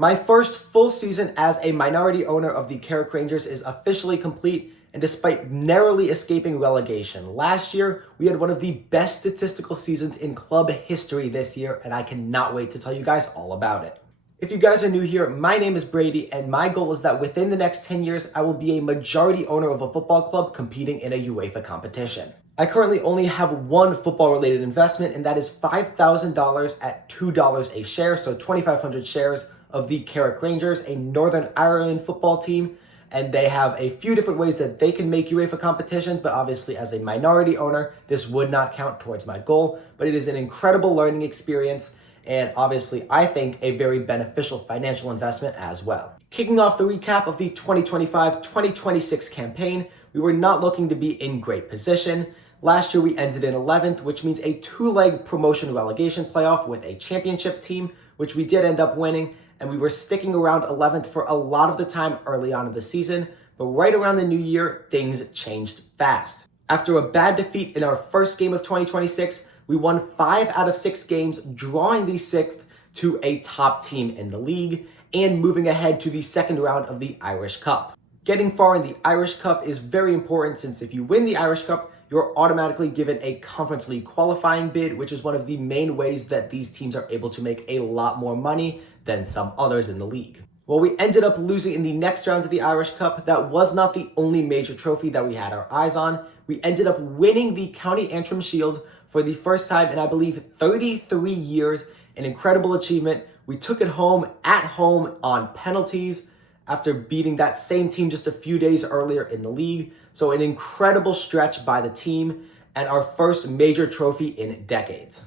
My first full season as a minority owner of the Carrick Rangers is officially complete, and despite narrowly escaping relegation last year, we had one of the best statistical seasons in club history this year, and I cannot wait to tell you guys all about it. If you guys are new here, my name is Brady, and my goal is that within the next 10 years, I will be a majority owner of a football club competing in a UEFA competition. I currently only have one football-related investment, and that is $5,000 at $2 a share, so 2,500 shares of the Carrick Rangers, a Northern Ireland football team, and they have a few different ways that they can make UEFA competitions, but obviously as a minority owner, this would not count towards my goal, but it is an incredible learning experience, and obviously I think a very beneficial financial investment as well. Kicking off the recap of the 2025-2026 campaign, we were not looking to be in great position. Last year we ended in 11th, which means a two-leg promotion relegation playoff with a championship team, which we did end up winning, and we were sticking around 11th for a lot of the time early on in the season, but right around the new year, things changed fast. After a bad defeat in our first game of 2026, we won 5 out of 6 games, drawing the 6th to a top team in the league, and moving ahead to the second round of the Irish Cup. Getting far in the Irish Cup is very important, since if you win the Irish Cup, you're automatically given a Conference League qualifying bid, which is one of the main ways that these teams are able to make a lot more money than some others in the league. Well, we ended up losing in the next round of the Irish Cup. That was not the only major trophy that we had our eyes on. We ended up winning the County Antrim Shield for the first time in, I believe, 33 years, an incredible achievement. We took it home at home on penalties after beating that same team just a few days earlier in the league. So an incredible stretch by the team and our first major trophy in decades.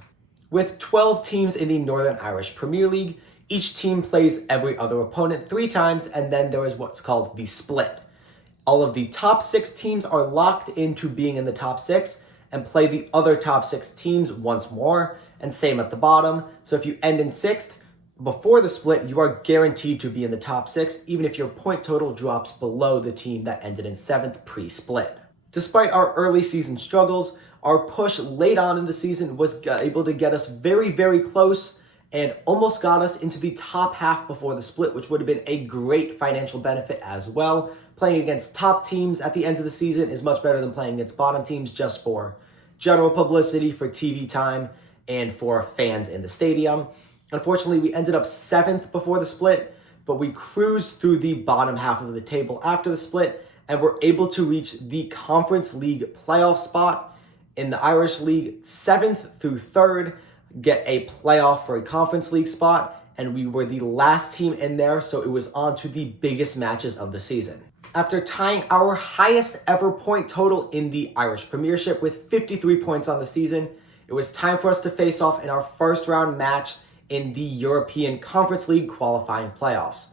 With 12 teams in the Northern Irish Premier League, each team plays every other opponent 3 times, and then there is what's called the split. All of the top 6 teams are locked into being in the top 6 and play the other top 6 teams once more, and same at the bottom. So if you end in 6th, before the split, you are guaranteed to be in the top 6, even if your point total drops below the team that ended in 7th pre-split. Despite our early season struggles, our push late on in the season was able to get us very, very close and almost got us into the top half before the split, which would have been a great financial benefit as well. Playing against top teams at the end of the season is much better than playing against bottom teams, just for general publicity, for TV time, and for fans in the stadium. Unfortunately, we ended up 7th before the split, but we cruised through the bottom half of the table after the split and were able to reach the Conference League playoff spot in the Irish League, 7th through 3rd, get a playoff for a Conference League spot, and we were the last team in there, so it was on to the biggest matches of the season. After tying our highest ever point total in the Irish Premiership with 53 points on the season, it was time for us to face off in our first round match in the European Conference League qualifying playoffs.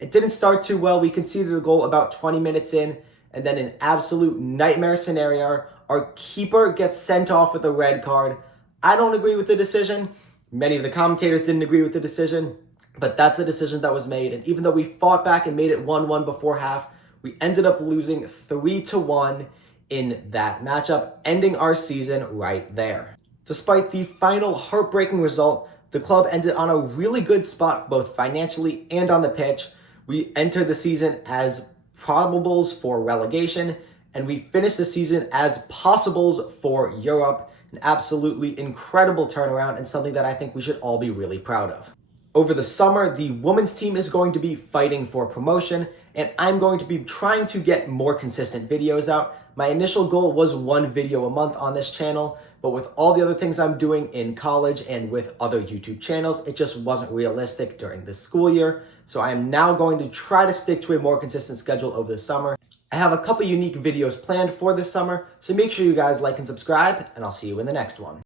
It didn't start too well. We conceded a goal about 20 minutes in, and then an absolute nightmare scenario. Our keeper gets sent off with a red card. I don't agree with the decision. Many of the commentators didn't agree with the decision, but that's the decision that was made. And even though we fought back and made it 1-1 before half, we ended up losing 3-1 in that matchup, ending our season right there. Despite the final heartbreaking result, the club ended on a really good spot both financially and on the pitch. We entered the season as probables for relegation, and we finished the season as possibles for Europe. An absolutely incredible turnaround, and something that I think we should all be really proud of. Over the summer, the women's team is going to be fighting for promotion, and I'm going to be trying to get more consistent videos out. My initial goal was 1 video a month on this channel, but with all the other things I'm doing in college and with other YouTube channels, it just wasn't realistic during this school year. So I am now going to try to stick to a more consistent schedule over the summer. I have a couple unique videos planned for this summer, so make sure you guys like and subscribe, and I'll see you in the next one.